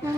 Ik heb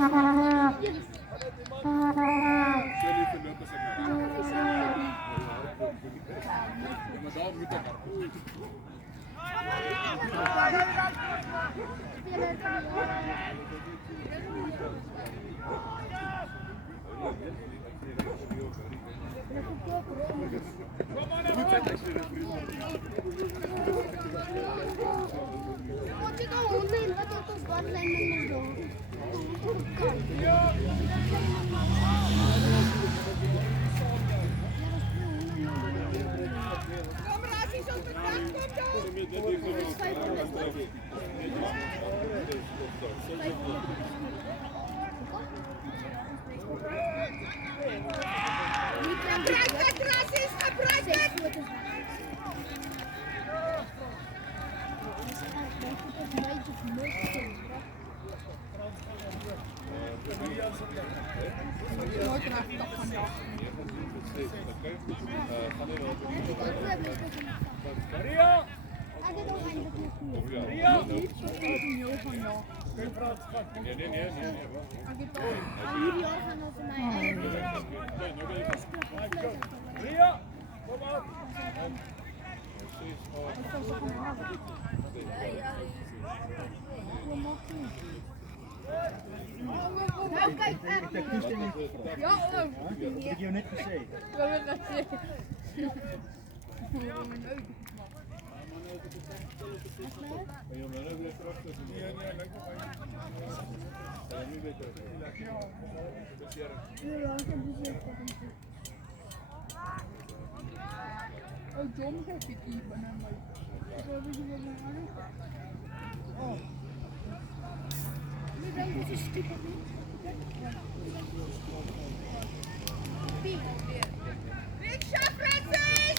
net gezien. Oh, John heeft je keeper namelijk. Wat heb je wat naar aan? Oh. Nu denk ik dat is stiekem niet. Big shot, Francis!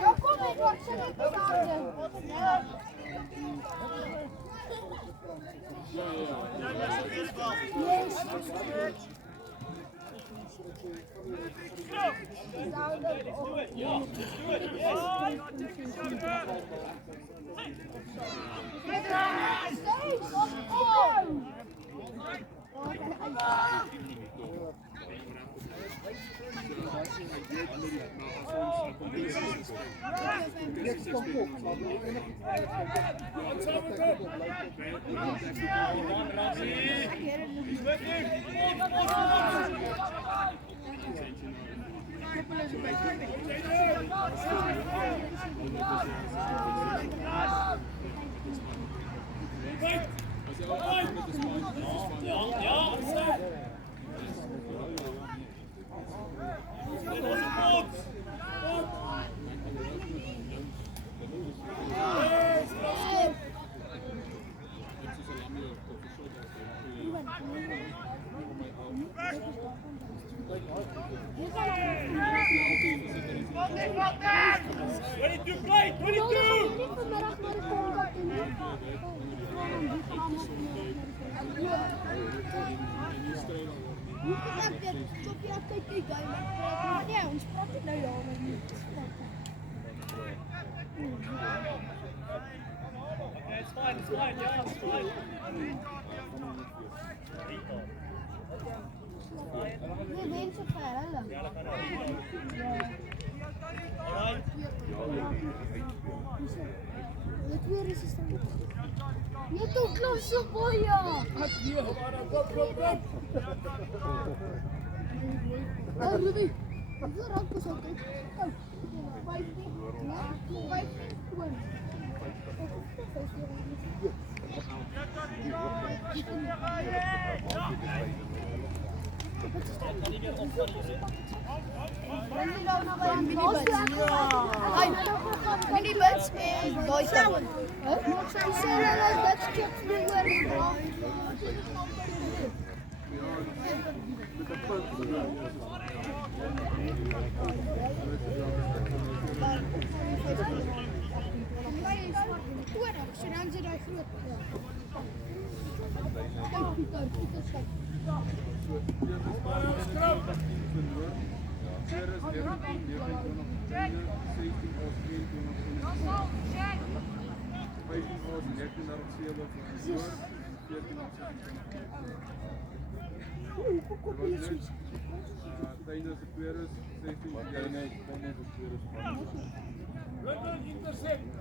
Ja, kom ik, wacht, zet ik het aan. Ready to play, 22! It's fine, yeah, it's fine. Je to klasse boja! Oh, Ruby! Hier ook eens ook. 15. Minibus is Deutschland. gaan ze daar groot. Kijk, Pieter, kijk. Intercept.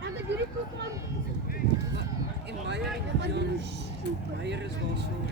En dat jullie goed man. In Meijer is wel zo.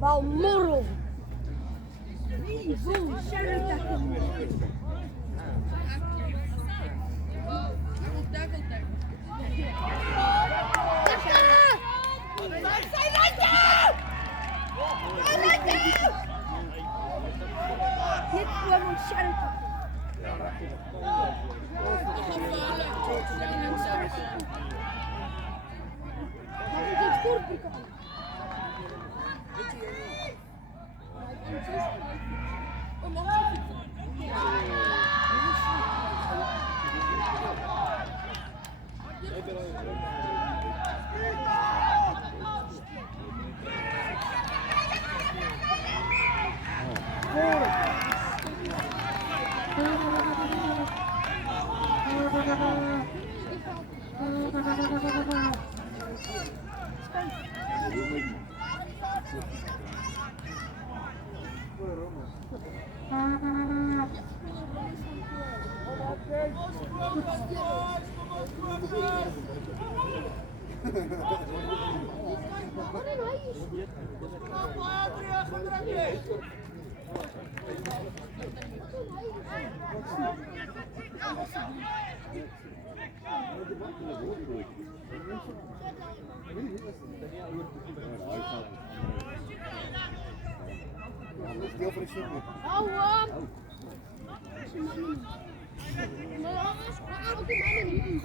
Balmorrel. Lekker!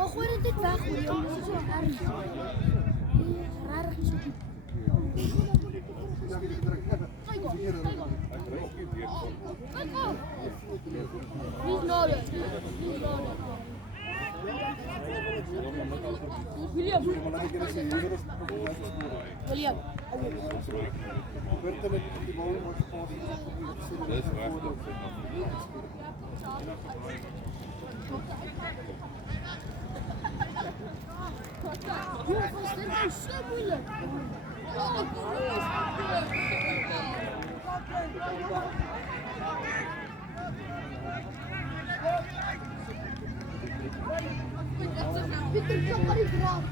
Gooi dit weg, joh. Dit is zo erg. Rarig is het. Kijk op. Niet nodig. Niet nodig. William. William. Jongens, dit is zo moeilijk. Pieter, kom maar niet eraf.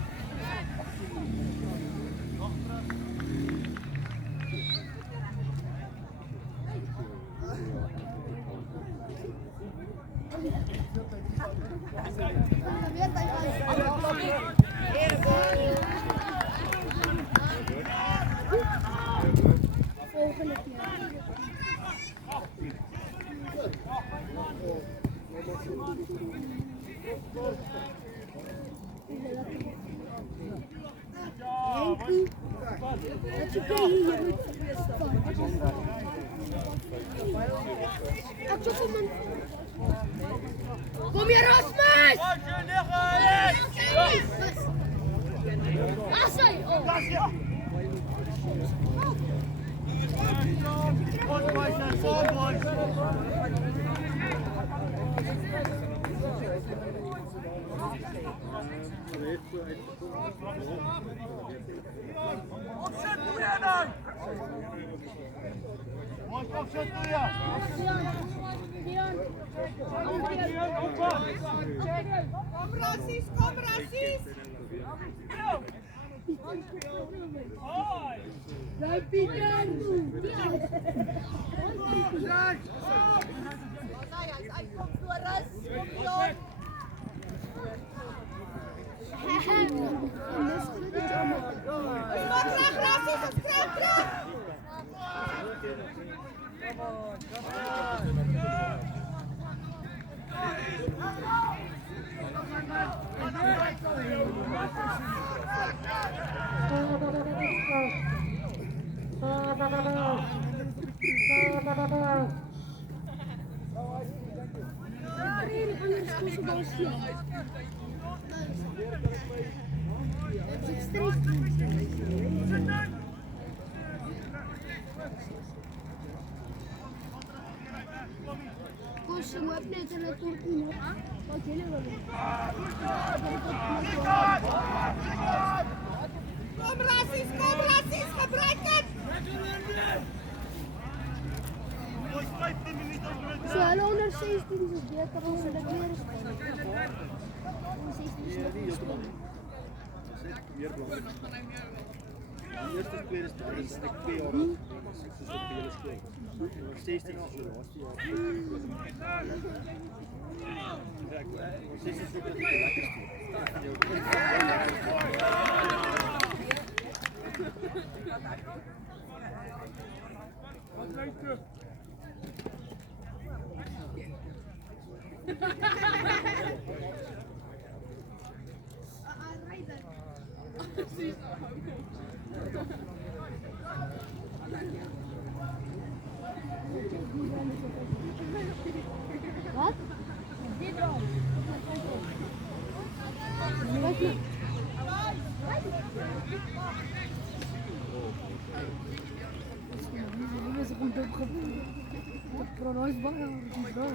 Volgende keer. Henkie, dat je hier moet. Kom je, Rasmus! Assai! Opzet, doe jij dan! Mooi opzet, doe je! Kom Racis, kom Racis! Jij Pieter! Poxa, não é preto, ela é turco. Aquele é Kom Racis, gebruik het! Zo, hallo onder 16 is het beter als ze dat weer is. Onder 16 is het beter. De eerste tweede is de 2 jaar oud. Dus op de hele school. 16 is de laatste jaar. 16 is ook de lekkerste. Wat leuk terug! Wat? Dit dan. Mas com tempo rápido. Para nós vai, não dá.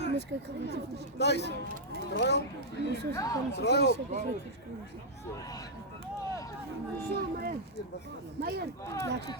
Bom, mas que acabou de fazer. Nice. Draai om. Não sei se estamos a Draai om. Só, Maier. Maier. Já, aqui.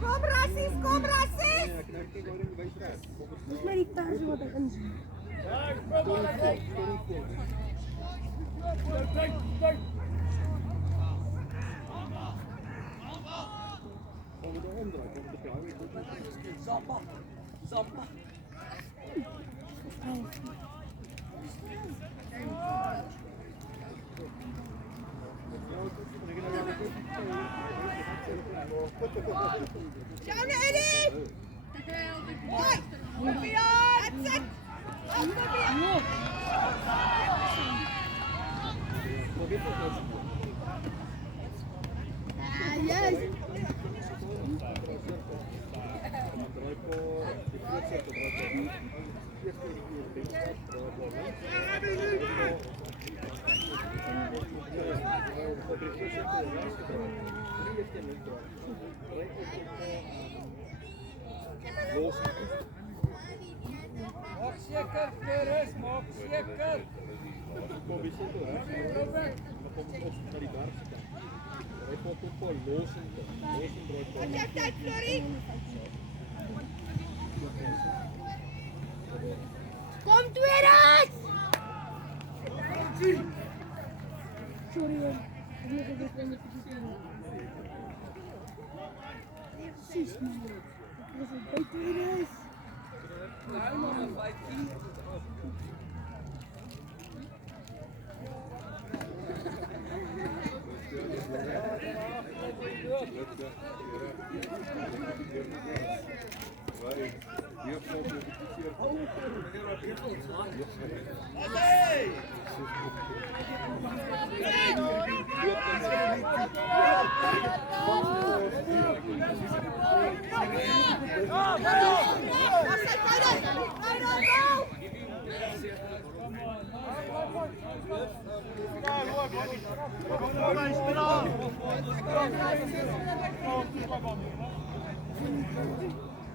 Kom Rassies, kom Rassies! Dus maar die paas wat ik aan zie. Jonah, Eddie! Hoi! That's it! Yes. Maak seker, Chris, maak seker. Wat jy tyd, Florie? Kom tweede! Sorry hoor. Ik moet het even niet vergeten. Precies, man. Ik was een beetje tweede.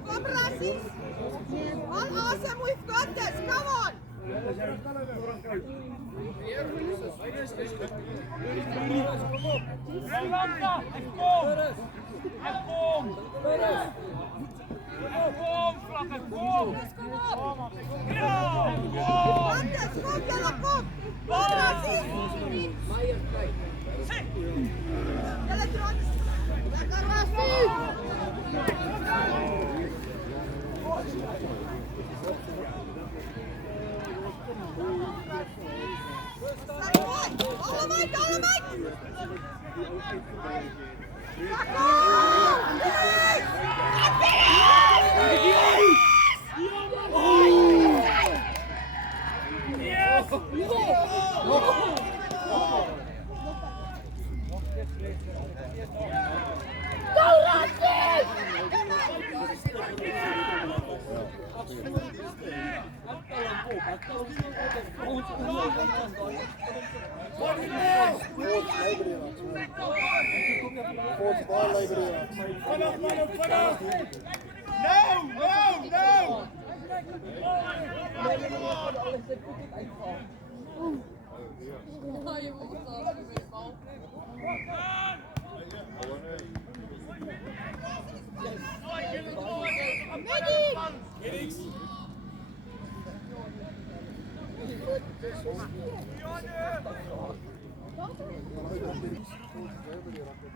Kom Rassies! Al awesome, we've got this, come on! Got this, kom julle, kom! Kom Rassies! Julle trots! Lekker Rassies! Dolomite! No!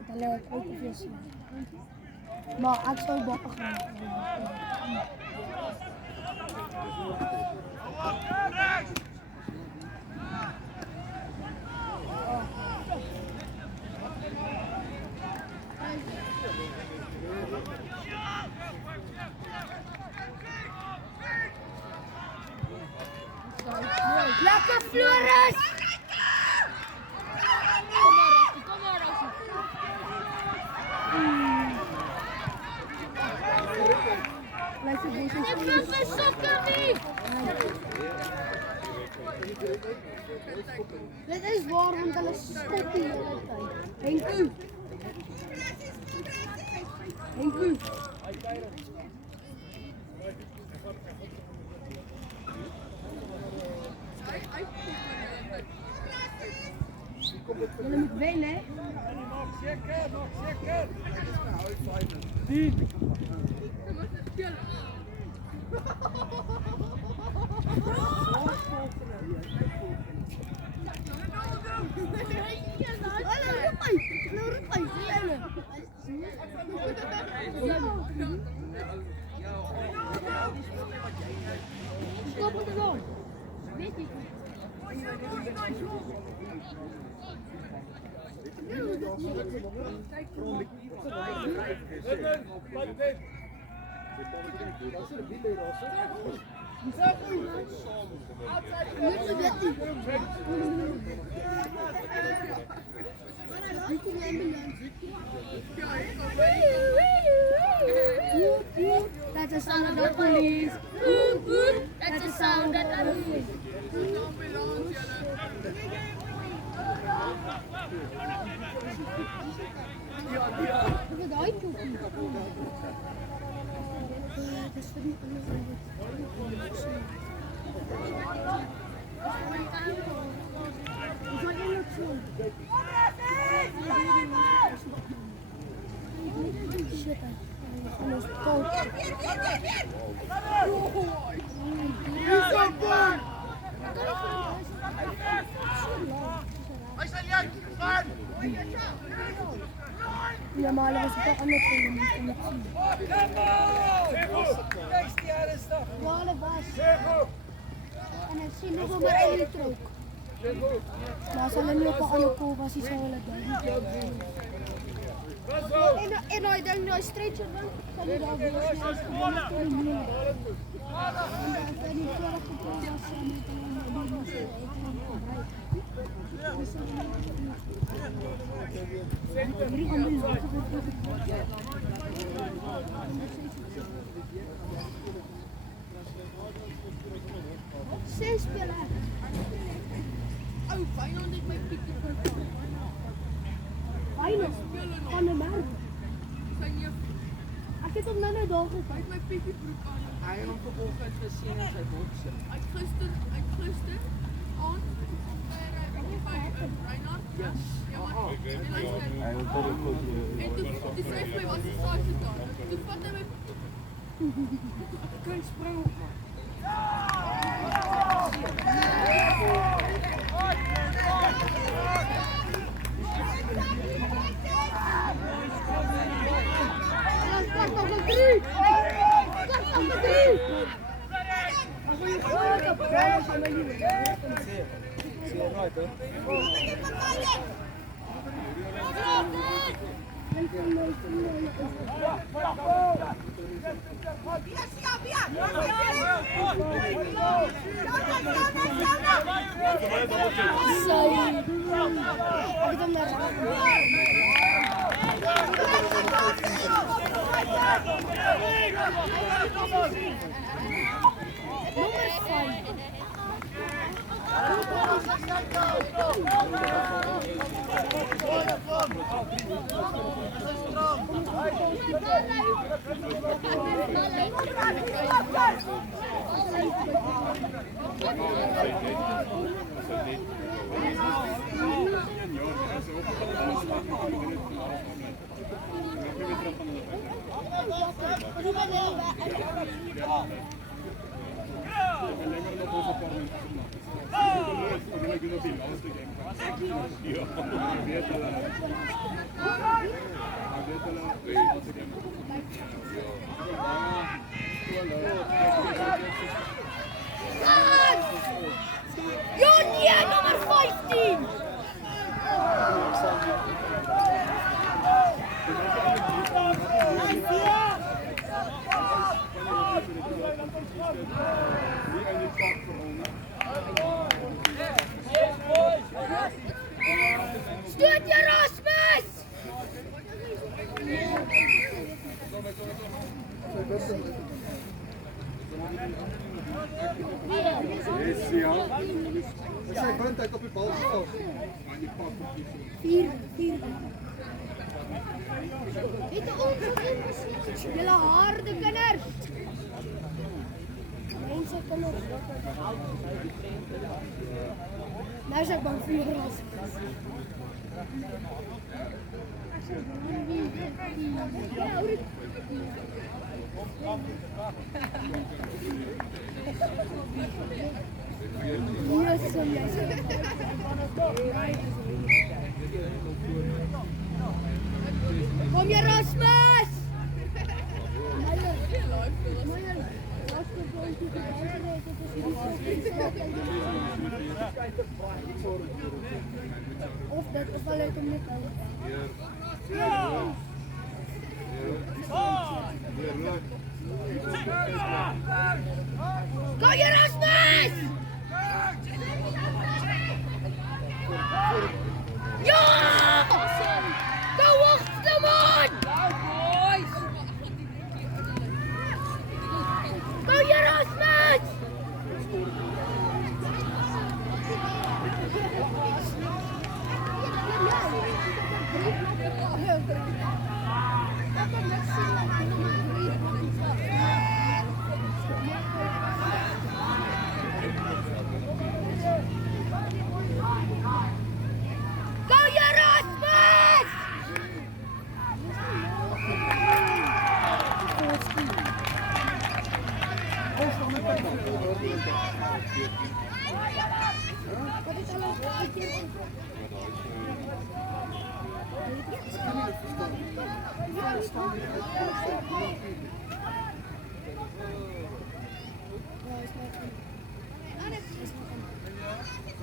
Talaga ko yes. Ma, actual ba ako? Lekker Floris! Dit is waar, want hulle skop die hele tyd. Henku! Henku! Julle moet wen, hè? Nog zeker, nog zeker. Stop het gewoon. Weet je. That's the sound of the police. That's the sound of the police. Ja, maar alles is toch anders dan je moet zien. Ja, alle was. En dan zien we nog maar één trook. Maar als we nu op een andere kool was, is het wel leuk. En als je denkt dat je streetje bent, kan je daar weer snel gewonnen kunnen. En dan ben je vorige keer was zes spelen. Oh, Feyenoord is mijn piekje. Feyenoord? Van de man. Ik heb hem naar de dag gehad. Hij heeft mijn piekje broek aan. Hij heeft hem vervolgens gezien in zijn boksen. Hij gisteren aan. Reinhard? Ja. Ja, maar en toen schreef mij wat hij zou gedaan. Toen vat hij mij... Kun je springen? Kort op de 3! Kort op de 3! Junia nummer 15! Stoot je Rasmus! Zij bent uit op je bal gekomen. Vier. Weet je ons? Jullie harde kinders. Mensen kinders. Nou is ik bang voor jullie Rasmus. Kom je Rasmus! Of dat is wel leuk om niet te Kom je Rasmus! Ja! Go wacht man! Go je Rasmus! Go je Rasmus!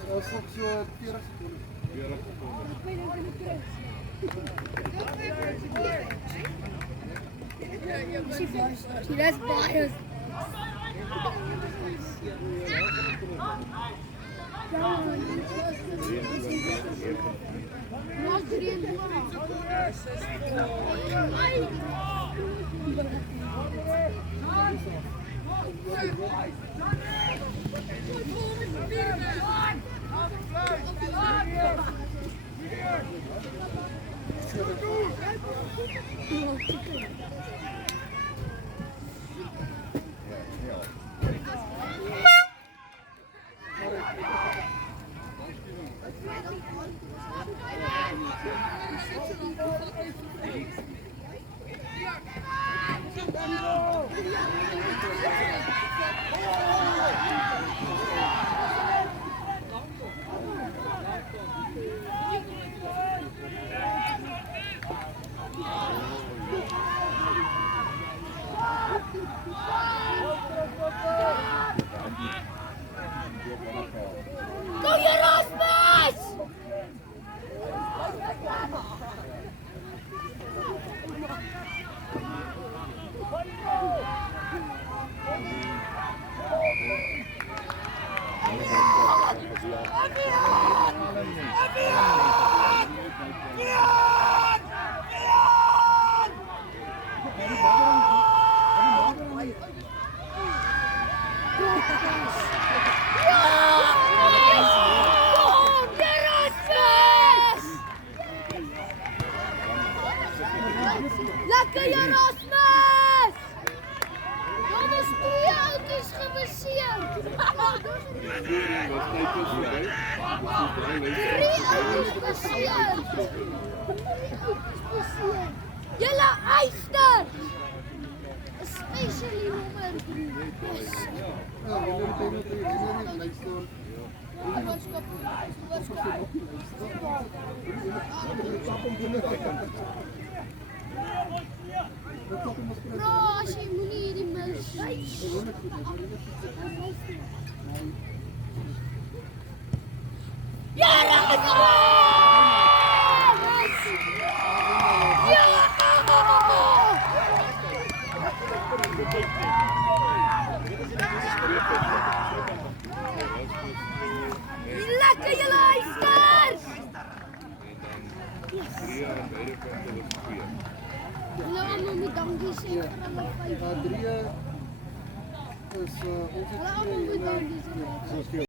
Dat is op zo'n 40 seconden. See, that's biased. Go je Rasmus! Lekker je Rasmus! Jongens, 2 auto's gebaseerd! Jelle Eyster! Especially nummer 3. Bro, als je moet die mensen. Ja, lekker je luistert! Hallo, allemaal met dankies en allemaal 5. Drie is onze Hallo, allemaal met dankies.